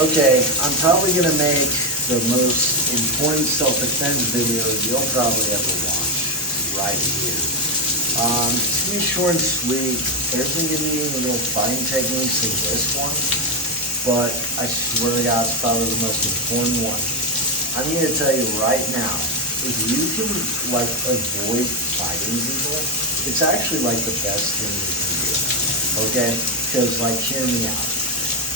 Okay, I'm probably gonna make the most important self-defense video you'll probably ever watch right here. It's gonna be short and sweet. There's gonna be a little fighting techniques in this one, but I swear to God, it's probably the most important one. I'm gonna tell you right now, if you can like avoid fighting people, it's actually like the best thing you can do. Okay? Because like hear me out.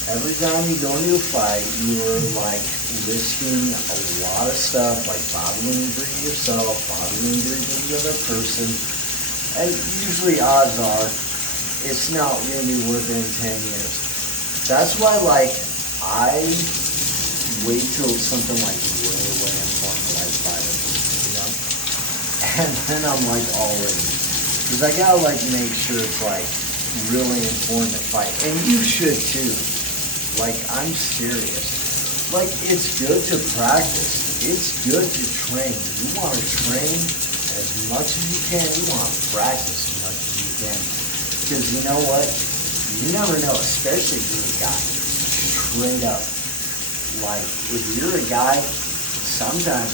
Every time you go into a fight, you're like risking a lot of stuff, like bodily injury to yourself, bodily injury to the other person. And usually odds are, it's not going to be worth it in 10 years. That's why like, I wait till something like way, way important to like fight it, you know? And then I'm like all in. Because I gotta like make sure it's like really important to fight. And you should too. Like, I'm serious. Like, it's good to practice. It's good to train. You want to train as much as you can. You want to practice as much as you can. Because you know what? You never know, especially if you're a guy. Straight up. Like, if you're a guy, sometimes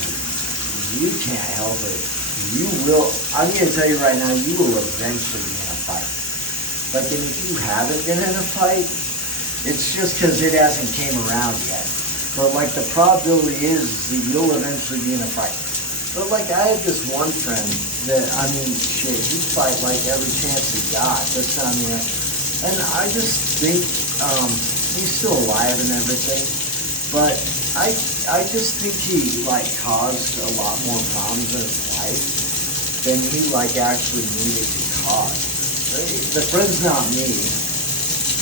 you can't help it. You will, I'm going to tell you right now, you will eventually be in a fight. Like, and if you haven't been in a fight, it's just because it hasn't came around yet. But like the probability is that you'll eventually be in a fight. But like I have this one friend that, I mean, shit, he'd fight like every chance he got. That's, I mean, and I just think, he's still alive and everything. But I just think he like caused a lot more problems in his life than he like actually needed to cause. The friend's not me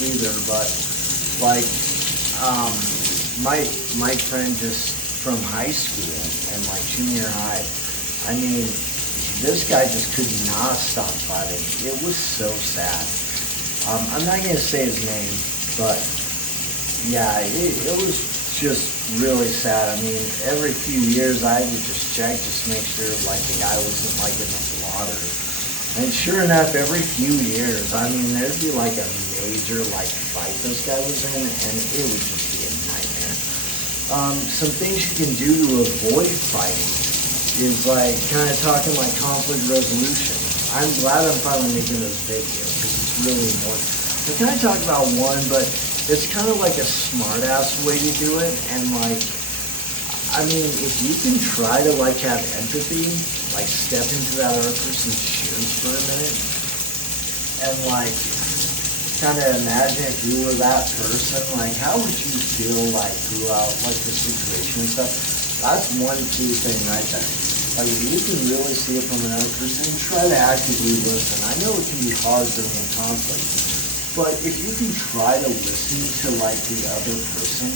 either, but like, my friend just from high school and like junior high, I mean, this guy just could not stop fighting. It was so sad. I'm not gonna say his name, but yeah, it was just really sad. I mean, every few years I would just check, just make sure like the guy wasn't like in the water. And sure enough, every few years, I mean, there'd be like a major like fight this guy was in, and it would just be a nightmare. Some things you can do to avoid fighting is like kind of talking like conflict resolution. I'm glad I'm finally making this video because it's really important. I kind of talk about one, but it's kind of like a smart ass way to do it, and like, I mean, if you can try to like have empathy, like step into that other person's shoes for a minute, and like kind of imagine if you were that person, like how would you feel like throughout like the situation and stuff. That's one key thing right there. Like if you can really see it from another person and try to actively listen. I know it can be hard during a conflict, but if you can try to listen to like the other person,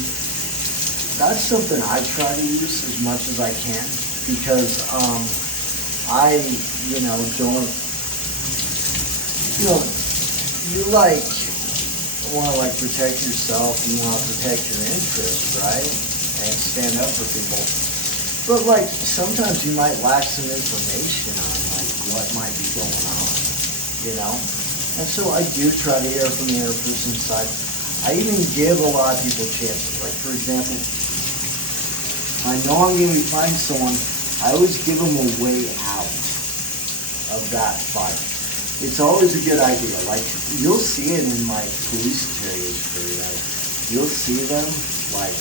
that's something I try to use as much as I can, because I, don't, you like want to like protect yourself, you want to protect your interests, right? And stand up for people. But like sometimes you might lack some information on like what might be going on, And so I do try to hear from the other person's side. I even give a lot of people chances. Like for example, I know I'm going to be fighting someone, I always give them a way out of that fight. It's always a good idea. Like, you'll see it in, like, police terriers videos. You'll see them, like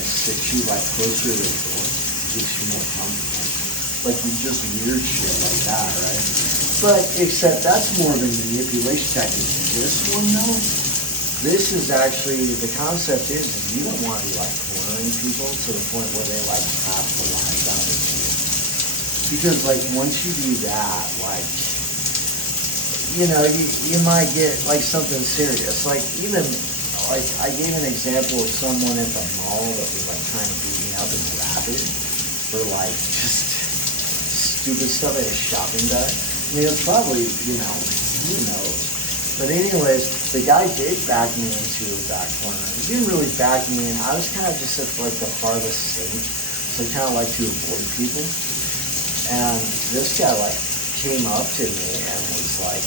sit you, like, closer to the door. It gives you more confidence. Like, just weird shit like that, right? But, except that's more of a manipulation technique. This one, though, this is actually, the concept is you don't want to be, like, cornering people to the point where they, like, have to lie down with you. Because, like, once you do that, like, you might get, like, something serious. Like, even, like, I gave an example of someone at the mall that was, like, trying to beat me up and grab it for, like, just stupid stuff at a shopping bag. I mean, it's probably, who knows. But anyways, the guy did back me into a back corner. He didn't really back me in. I was kind of just at, like, the farthest safe. So I kind of like to avoid people. And this guy, like, came up to me and was like,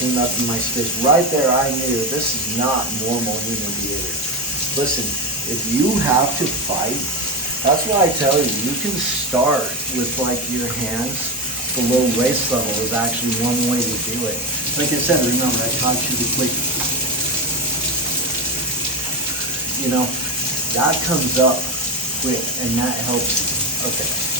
came up in my space. Right there, I knew this is not normal human behavior. Listen, if you have to fight, that's why I tell you, you can start with like your hands below waist level is actually one way to do it. Like I said, remember, I taught you the quick. You know, that comes up quick and that helps. Okay.